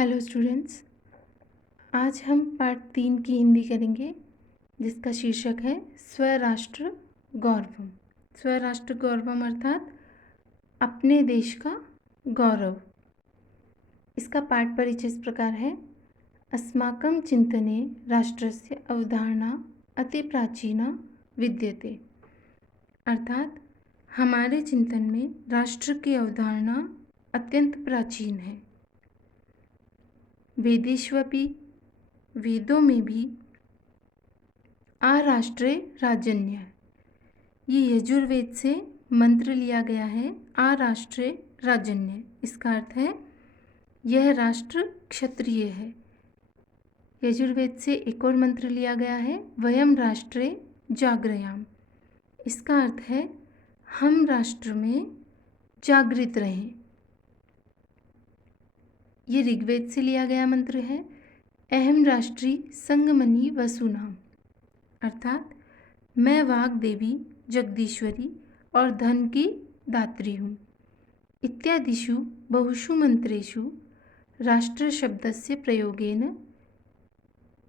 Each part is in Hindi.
हेलो स्टूडेंट्स, आज हम पार्ट 3 की हिंदी करेंगे जिसका शीर्षक है स्वराष्ट्र गौरवम। स्वराष्ट्र गौरवम अर्थात अपने देश का गौरव। इसका पाठ परिचय इस प्रकार है। अस्माकं चिंतने राष्ट्रस्य अवधारणा अति प्राचीना विद्यते, अर्थात हमारे चिंतन में राष्ट्र की अवधारणा अत्यंत प्राचीन है। वेदेष्वपि, वेदों में भी आराष्ट्रे राजन्य, ये यजुर्वेद से मंत्र लिया गया है। आराष्ट्रे राजन्य, इसका अर्थ है यह राष्ट्र क्षत्रिय है। यजुर्वेद से एक और मंत्र लिया गया है, वयम राष्ट्रे जागृयाम, इसका अर्थ है हम राष्ट्र में जागृत रहें। ये ऋग्वेद से लिया गया मंत्र है। अहम राष्ट्री संगमनी वसुनाम, अर्थात मैं वाग देवी जगदीश्वरी और धन की दात्री हूँ। इत्यादिषु बहुषु मंत्रेषु राष्ट्र शब्दस्य प्रयोगेन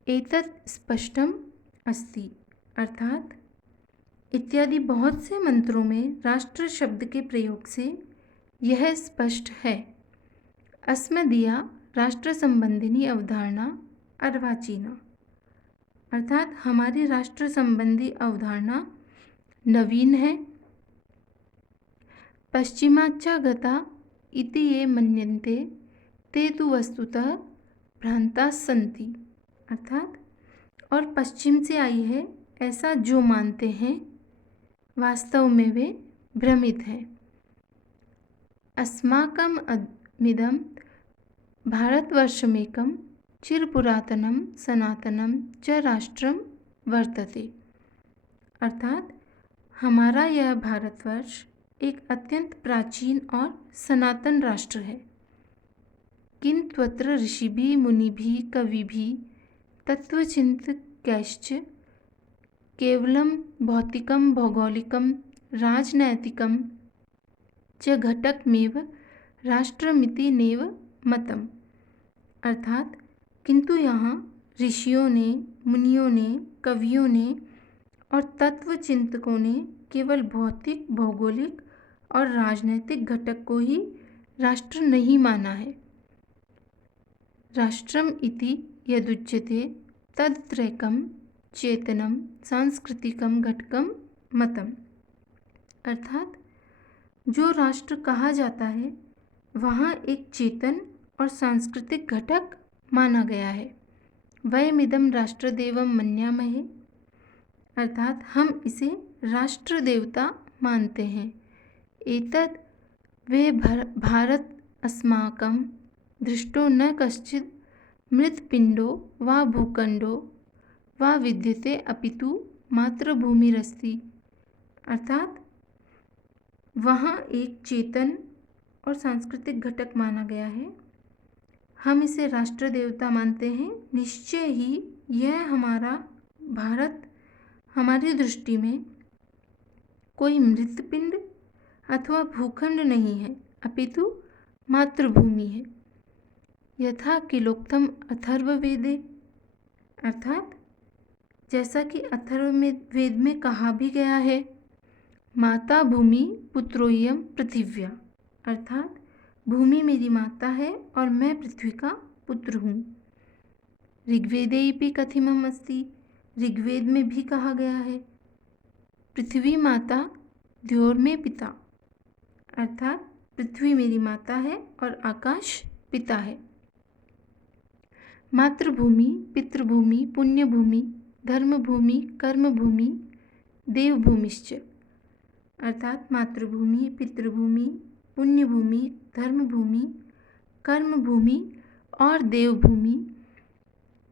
एतत् स्पष्टम अस्ति, अर्थात इत्यादि बहुत से मंत्रों में राष्ट्र शब्द के प्रयोग से यह स्पष्ट है। अस्मदीया राष्ट्र संबंधिनी अवधारणा अर्वाचीना, अर्थात हमारी राष्ट्र संबंधी अवधारणा नवीन है। पश्चिमाच्चा गता इति ये मन्यन्ते ते तु वस्तुतः भ्रांताः सन्ति, अर्थात और पश्चिम से आई है ऐसा जो मानते हैं वास्तव में वे भ्रमित हैं। अस्माकम् मिदं भारतवर्षमेकं चिरपुरातनं सनातनं च राष्ट्रम वर्तते, अर्थात हमारा यह भारतवर्ष एक अत्यंत प्राचीन और सनातन राष्ट्र है। किंत्वत्र ऋषिभिः मुनिभिः कविभिः तत्त्वचिन्तकैश्च केवलं भौतिकं भौगोलिकं राजनैतिकं च घटकमेव राष्ट्रमिति नैव मतम, अर्थात किंतु यहाँ ऋषियों ने, मुनियों ने, कवियों ने और तत्व चिंतकों ने केवल भौतिक, भौगोलिक और राजनैतिक घटक को ही राष्ट्र नहीं माना है। राष्ट्रम इति यदुच्यते तदत्रैकं चेतनम सांस्कृतिकम घटकम मतम, अर्थात जो राष्ट्र कहा जाता है वहाँ एक चेतन और सांस्कृतिक घटक माना गया है। वयमिदं राष्ट्रदेवं मन्यामहे, अर्थात हम इसे राष्ट्र देवता मानते हैं। एतद् वे भारत अस्माकं दृष्टो न कश्चित् मृत्पिंडो वा भूखंडो वा विद्यते अपितु मातृभूमिरस्ति, अर्थात वहाँ एक चेतन और सांस्कृतिक घटक माना गया है। हम इसे राष्ट्र देवता मानते हैं। निश्चय ही यह हमारा भारत हमारी दृष्टि में कोई मृतपिंड अथवा भूखंड नहीं है, अपितु मातृभूमि है। यथा किलोक्तम अथर्ववेदे, अर्थात जैसा कि अथर्ववेद में कहा भी गया है, माता भूमि पुत्रोयम पृथिव्या, अर्थात भूमि मेरी माता है और मैं पृथ्वी का पुत्र हूँ। ऋग्वेदेपि कथितम् अस्ति, ऋग्वेद में भी कहा गया है, पृथ्वी माता द्योर्मे पिता, अर्थात पृथ्वी मेरी माता है और आकाश पिता है। मातृभूमि, पितृभूमि, पुण्यभूमि, धर्मभूमि, कर्मभूमि, देवभूमिश्च, अर्थात मातृभूमि, पितृभूमि, पुण्यभूमि, धर्मभूमि, कर्मभूमि और देवभूमि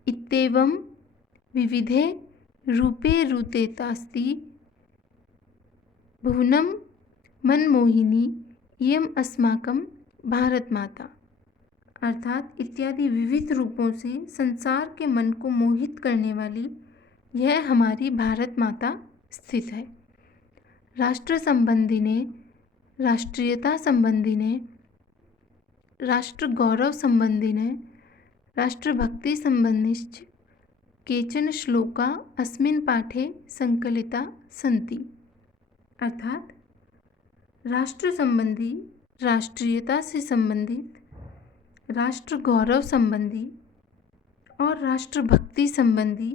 इत्येवं विविधे रूपे रूतेतास्ति भुवनं मनमोहिनी इयम् अस्माकं भारत माता, अर्थात इत्यादि विविध रूपों से संसार के मन को मोहित करने वाली यह हमारी भारत माता स्थित है। राष्ट्र संबंधी ने, राष्ट्रीयता संबंधी ने, राष्ट्र गौरव संबंधी ने राष्ट्रभक्ति सम्बन्धिश्च केचन श्लोका अस्मिन् पाठे संकलिता सन्ति। अर्थात राष्ट्र संबंधी, राष्ट्रीयता से संबंधित, राष्ट्र गौरव संबंधी और राष्ट्रभक्ति संबंधी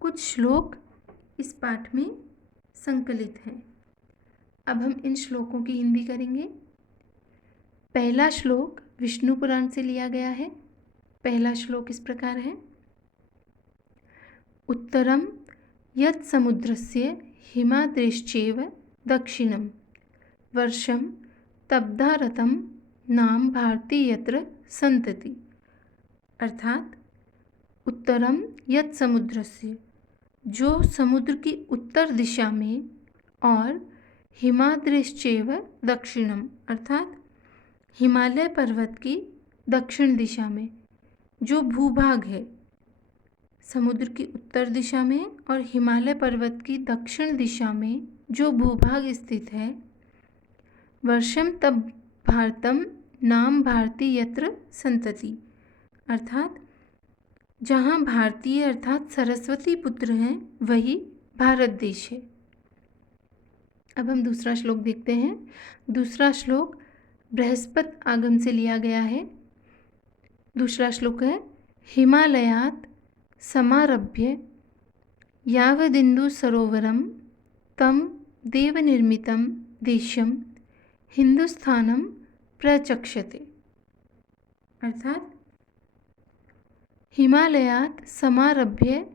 कुछ श्लोक इस पाठ में संकलित हैं। अब हम इन श्लोकों की हिंदी करेंगे। पहला श्लोक विष्णु पुराण से लिया गया है। पहला श्लोक इस प्रकार है। उत्तरम यत् समुद्रस्य हिमाद्रेश्चैव दक्षिणम वर्षम तब्धारतं नाम भारती यत्र संतति। अर्थात उत्तरम यत् समुद्रस्य, जो समुद्र की उत्तर दिशा में, और हिमाद्रेश्चैव दक्षिणम, अर्थात हिमालय पर्वत की दक्षिण दिशा में जो भूभाग है, समुद्र की उत्तर दिशा में और हिमालय पर्वत की दक्षिण दिशा में जो भूभाग स्थित है, वर्षम तब भारतम नाम भारती यत्र संतति। अर्थात जहाँ भारतीय अर्थात सरस्वती पुत्र हैं वही भारत देश है। अब हम दूसरा श्लोक देखते हैं। दूसरा श्लोक बृहस्पति आगम से लिया गया है। दूसरा श्लोक है हिमालयात् समारभ्य यावदिन्दु सरोवरम तम देवनिर्मितं देशम हिंदुस्थानम प्रचक्षते। अर्थात हिमालयात् समारभ्य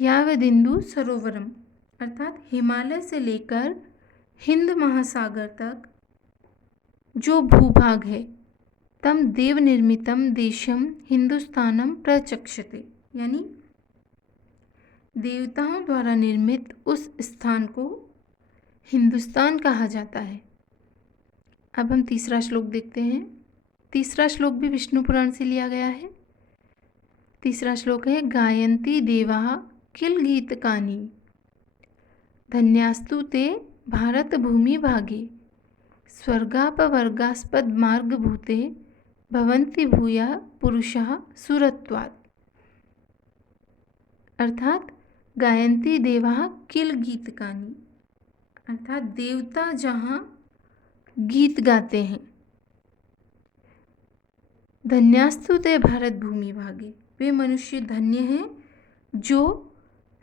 यावदिन्दु सरोवरम, अर्थात हिमालय से लेकर हिंद महासागर तक जो भूभाग है, तम देव निर्मितम देशम हिंदुस्तानम प्रचक्षते, यानी देवताओं द्वारा निर्मित उस स्थान को हिंदुस्तान कहा जाता है। अब हम तीसरा श्लोक देखते हैं। तीसरा श्लोक भी विष्णु पुराण से लिया गया है। तीसरा श्लोक है गायन्ति देवाः किल गीतकानि धन्यास्तु ते भारत भूमि भागे स्वर्गापवर्गास्पद मार्गभूते भवन्ति भूयः पुरुषः सुरत्वात्। अर्थात गायन्ति देवाः किल गीतकानि, अर्थात देवता जहाँ गीत गाते हैं। धन्यास्तु ते भारत भूमि भागे, वे मनुष्य धन्य हैं जो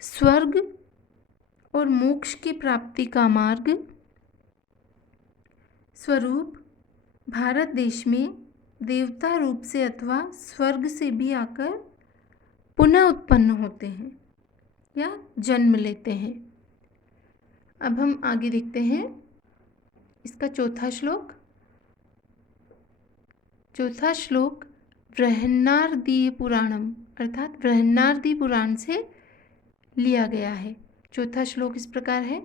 स्वर्ग और मोक्ष की प्राप्ति का मार्ग स्वरूप भारत देश में देवता रूप से अथवा स्वर्ग से भी आकर पुनः उत्पन्न होते हैं या जन्म लेते हैं। अब हम आगे देखते हैं इसका चौथा श्लोक। चौथा श्लोक बृहन्नारदीय पुराणम, अर्थात बृहन्नारदी पुराण से लिया गया है। चौथा श्लोक इस प्रकार है।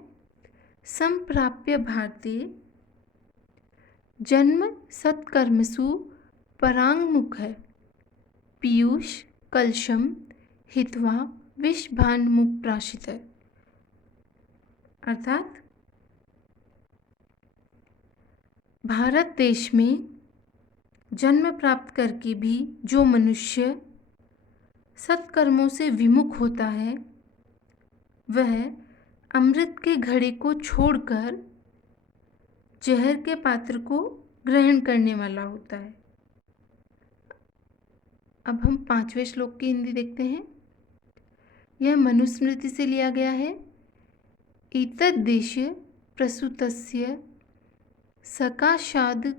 संप्राप्य भारतीय जन्म सत्कर्मसु परांगमुख पीयूष कलशम हित्वा विषभाण्डमुख प्राशित। अर्थात भारत देश में जन्म प्राप्त करके भी जो मनुष्य सत्कर्मों से विमुख होता है, वह अमृत के घड़े को छोड़कर जहर के पात्र को ग्रहण करने वाला होता है। अब हम पांचवें श्लोक की हिंदी देखते हैं। यह मनुस्मृति से लिया गया है। एतद्देश प्रसूतस्य सकाशाद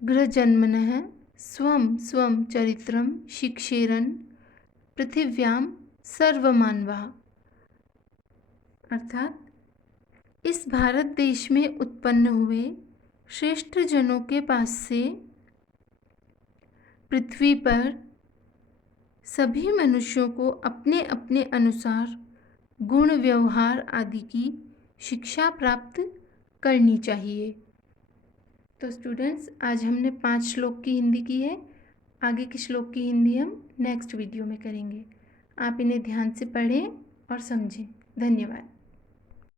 गृहजन्मनः स्वं स्वं चरित्रं शिक्षेरन् पृथिव्यां सर्वमानवाः। अर्थात इस भारत देश में उत्पन्न हुए श्रेष्ठ जनों के पास से पृथ्वी पर सभी मनुष्यों को अपने अपने अनुसार गुण व्यवहार आदि की शिक्षा प्राप्त करनी चाहिए। तो स्टूडेंट्स, आज हमने 5 श्लोक की हिंदी की है। आगे के श्लोक की हिंदी हम नेक्स्ट वीडियो में करेंगे। आप इन्हें ध्यान से पढ़ें और समझें। धन्यवाद।